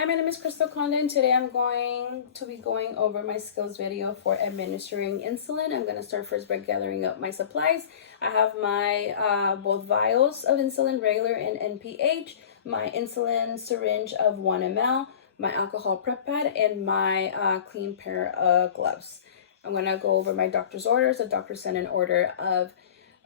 Hi, my name is Crystal Condon. Today I'm going to be going over my skills video for administering insulin. I'm going to start first by gathering up my supplies. I have my both vials of insulin, regular and NPH, my insulin syringe of 1 ml, my alcohol prep pad, and my clean pair of gloves. I'm going to go over my doctor's orders. The doctor sent an order of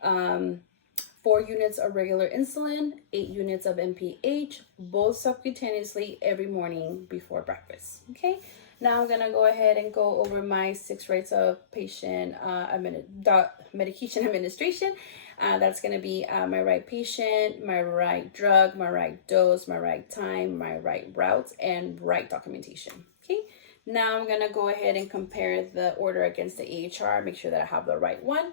4 units of regular insulin, 8 units of NPH, both subcutaneously every morning before breakfast. Okay, now I'm gonna go ahead and go over my 6 rates of patient medication administration. That's gonna be my right patient, my right drug, my right dose, my right time, my right routes, and right documentation. Okay, now I'm gonna go ahead and compare the order against the AHR, make sure that I have the right one.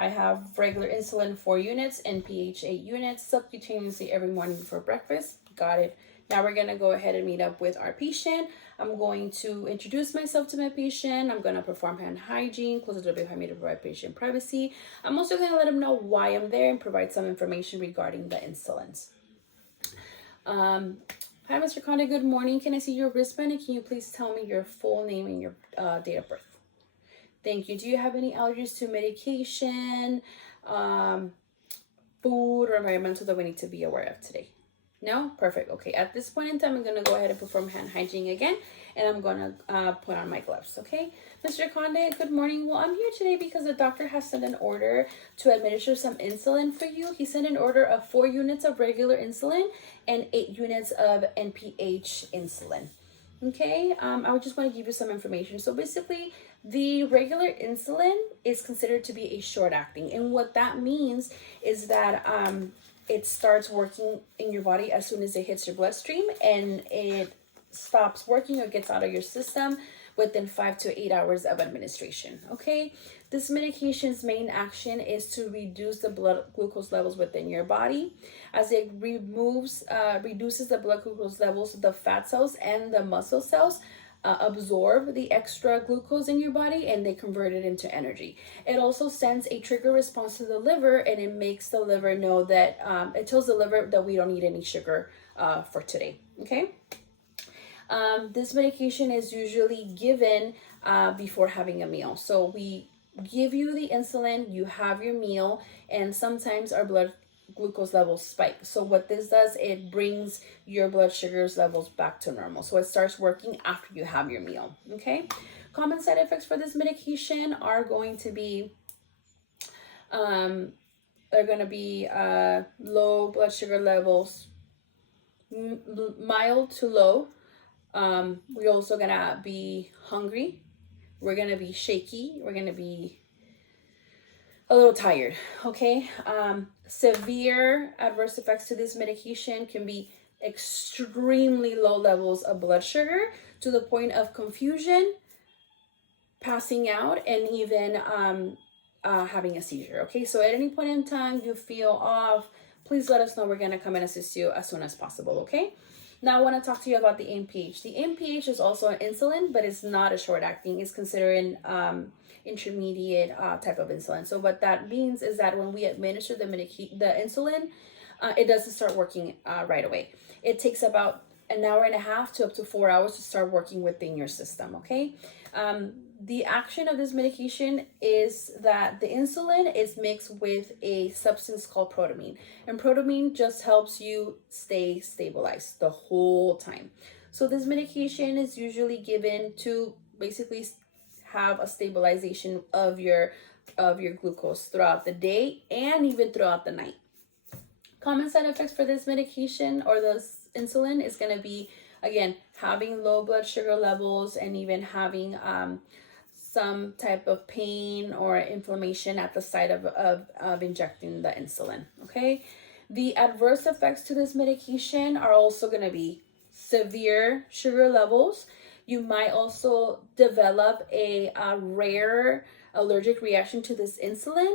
I have regular insulin 4 units, NPH 8 units, subcutaneously every morning before breakfast. Got it. Now we're going to go ahead and meet up with our patient. I'm going to introduce myself to my patient. I'm going to perform hand hygiene, close the door behind me to provide patient privacy. I'm also going to let him know why I'm there and provide some information regarding the insulins. Hi, Mr. Condon. Good morning. Can I see your wristband? And can you please tell me your full name and your date of birth? Thank you. Do you have any allergies to medication, food, or environmental that we need to be aware of today? No? Perfect. Okay. At this point in time, I'm going to go ahead and perform hand hygiene again, and I'm going to put on my gloves. Okay. Mr. Condon, good morning. Well, I'm here today because the doctor has sent an order to administer some insulin for you. He sent an order of 4 units of regular insulin and 8 units of NPH insulin. Okay, I would just want to give you some information. So basically, the regular insulin is considered to be a short acting. And what that means is that it starts working in your body as soon as it hits your bloodstream, and it stops working or gets out of your system within 5 to 8 hours of administration. Okay, this medication's main action is to reduce the blood glucose levels within your body. As it reduces the blood glucose levels, the fat cells and the muscle cells absorb the extra glucose in your body and they convert it into energy. It also sends a trigger response to the liver, and it makes the liver know that it tells the liver that we don't need any sugar for today. Okay. This medication is usually given before having a meal. So we give you the insulin, you have your meal, and sometimes our blood glucose levels spike. So what this does, it brings your blood sugars levels back to normal. So it starts working after you have your meal. Okay. Common side effects for this medication are going to be low blood sugar levels, mild to low. We're also gonna be hungry. We're gonna be shaky. We're gonna be a little tired. Okay. Severe adverse effects to this medication can be extremely low levels of blood sugar to the point of confusion, passing out, and even having a seizure. Okay. So at any point in time you feel off, please let us know. We're gonna come and assist you as soon as possible. Okay. Now I want to talk to you about the NPH. The NPH is also an insulin, but it's not a short acting. It's considered an intermediate type of insulin. So what that means is that when we administer the insulin, it doesn't start working right away. It takes about an hour and a half to up to 4 hours to start working within your system. Okay. The action of this medication is that the insulin is mixed with a substance called protamine, and protamine just helps you stay stabilized the whole time. So this medication is usually given to basically have a stabilization of your glucose throughout the day and even throughout the night. Common side effects for this medication or this insulin is going to be, again, having low blood sugar levels and even having some type of pain or inflammation at the site of injecting the insulin. Okay. The adverse effects to this medication are also going to be severe sugar levels. You might also develop a rare allergic reaction to this insulin.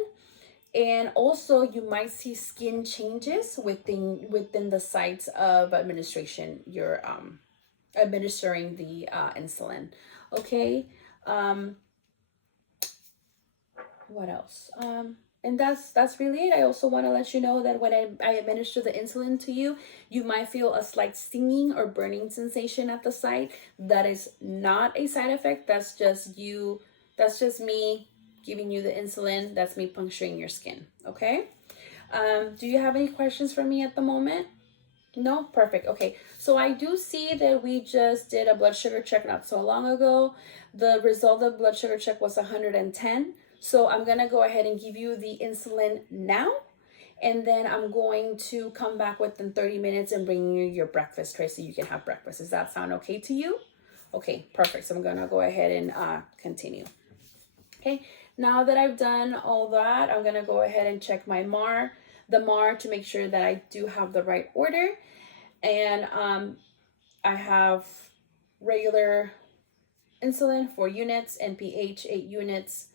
And also you might see skin changes within the sites of administration. You're administering the insulin. Okay. What else? And that's really it. I also want to let you know that when I administer the insulin to you, you might feel a slight stinging or burning sensation at the site. That is not a side effect. That's just you. That's just me giving you the insulin. That's me puncturing your skin. Okay. Do you have any questions for me at the moment? No? Perfect. Okay. So I do see that we just did a blood sugar check not so long ago. The result of the blood sugar check was 110. So I'm going to go ahead and give you the insulin now. And then I'm going to come back within 30 minutes and bring you your breakfast tray so you can have breakfast. Does that sound okay to you? Okay, perfect. So I'm going to go ahead and continue. Okay, now that I've done all that, I'm going to go ahead and check my the MAR to make sure that I do have the right order. And I have regular insulin 4 units, NPH 8 units,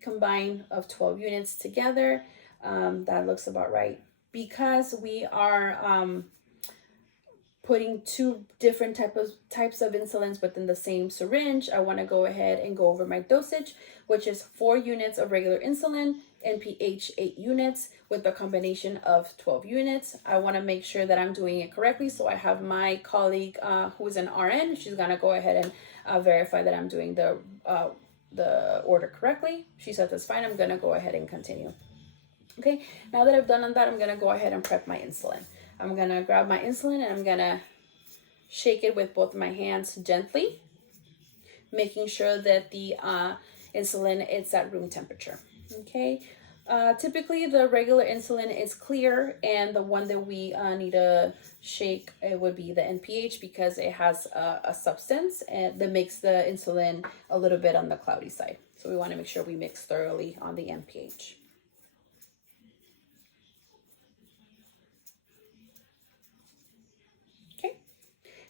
combined of 12 units together. That looks about right. Because we are putting two different types of insulins within the same syringe, I want to go ahead and go over my dosage, which is 4 units of regular insulin, NPH 8 units with a combination of 12 units. I want to make sure that I'm doing it correctly. So I have my colleague who's an RN. She's going to go ahead and verify that I'm doing the order correctly. She said that's fine. I'm going to go ahead and continue. Okay, now that I've done that, I'm going to go ahead and prep my insulin. I'm going to grab my insulin and I'm going to shake it with both my hands gently, making sure that the insulin is at room temperature. Okay, typically the regular insulin is clear, and the one that we need to shake, it would be the NPH, because it has a substance and that makes the insulin a little bit on the cloudy side. So we want to make sure we mix thoroughly on the NPH.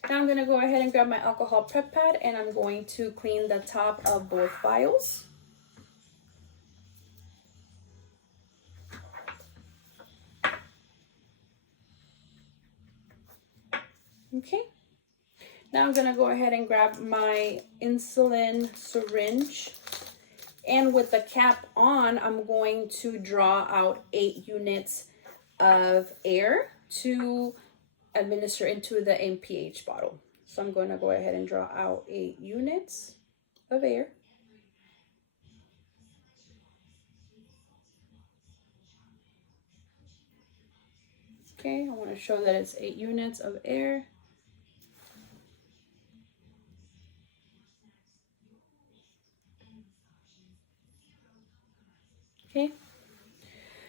Now I'm going to go ahead and grab my alcohol prep pad, and I'm going to clean the top of both vials. Okay. Now I'm going to go ahead and grab my insulin syringe. And with the cap on, I'm going to draw out 8 units of air to administer into the NPH bottle. So I'm going to go ahead and draw out 8 units of air. Okay, I want to show that it's 8 units of air. Okay,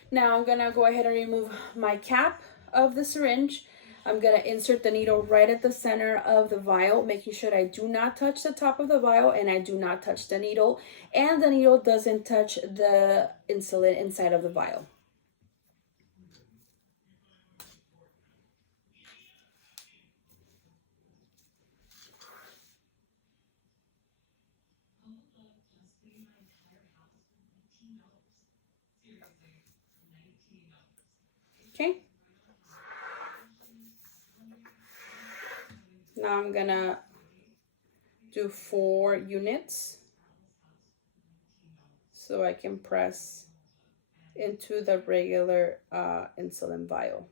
now I'm going to go ahead and remove my cap of the syringe. I'm going to insert the needle right at the center of the vial, making sure I do not touch the top of the vial and I do not touch the needle, and the needle doesn't touch the insulin inside of the vial. Okay. Now I'm gonna do 4 units so I can press into the regular insulin vial.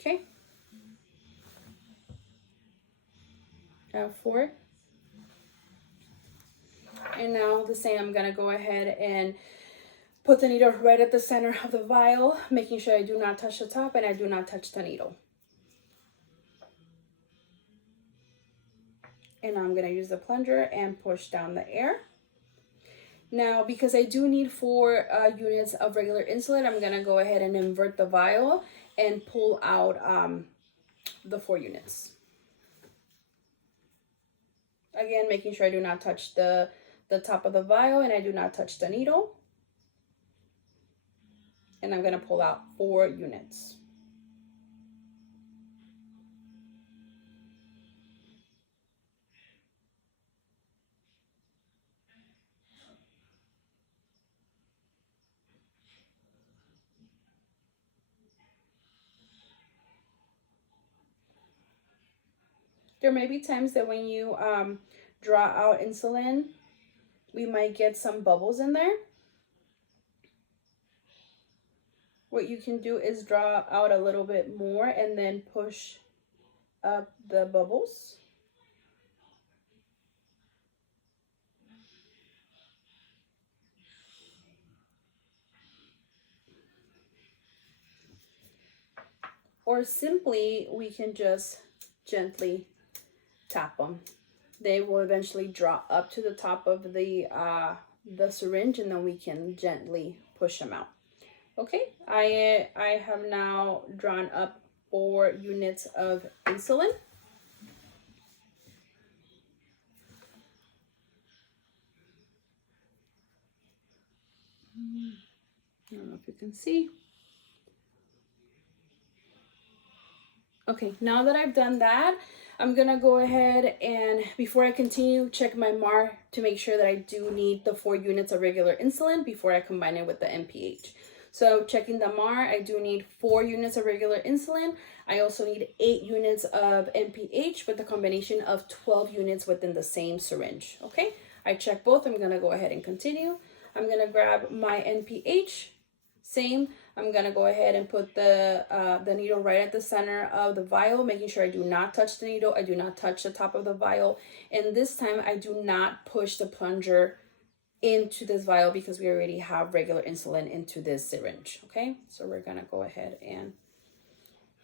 Okay. I have 4. And now the same, I'm gonna go ahead and put the needle right at the center of the vial, making sure I do not touch the top and I do not touch the needle. And I'm gonna use the plunger and push down the air. Now, because I do need 4 units of regular insulin, I'm gonna go ahead and invert the vial and pull out the 4 units. Again, making sure I do not touch the top of the vial and I do not touch the needle. And I'm gonna pull out 4 units. There may be times that when you draw out insulin, we might get some bubbles in there. What you can do is draw out a little bit more and then push up the bubbles. Or simply, we can just gently tap them. They will eventually draw up to the top of the syringe, and then we can gently push them out. Okay, I have now drawn up 4 units of insulin. I don't know if you can see. Okay, now that I've done that, I'm gonna go ahead and, before I continue, check my MAR to make sure that I do need the 4 units of regular insulin before I combine it with the NPH. So checking the MAR, I do need 4 units of regular insulin. I also need 8 units of NPH with a combination of 12 units within the same syringe. Okay, I check both. I'm gonna go ahead and continue. I'm gonna grab my NPH, same. I'm gonna go ahead and put the needle right at the center of the vial, making sure I do not touch the needle. I do not touch the top of the vial. And this time I do not push the plunger into this vial because we already have regular insulin into this syringe. Okay, so we're gonna go ahead and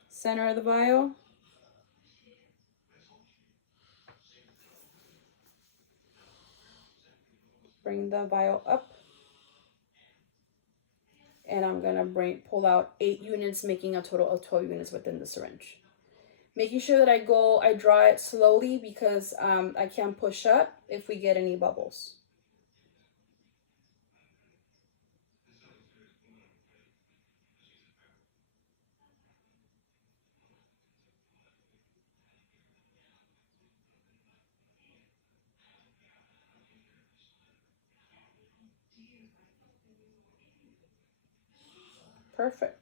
center the vial. Bring the vial up. And I'm gonna pull out 8 units, making a total of 12 units within the syringe. Making sure that I draw it slowly because I can't push up if we get any bubbles. Perfect.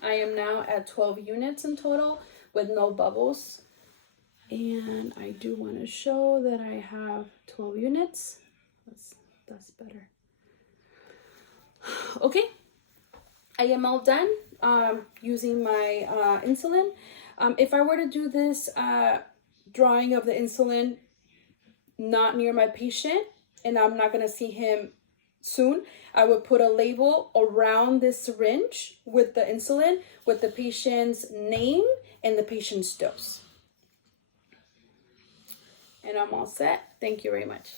I am now at 12 units in total with no bubbles. And I do want to show that I have 12 units. That's better. Okay, I am all done using my insulin. If I were to do this drawing of the insulin not near my patient and I'm not going to see him soon, I would put a label around this syringe with the insulin with the patient's name and the patient's dose. And I'm all set. Thank you very much.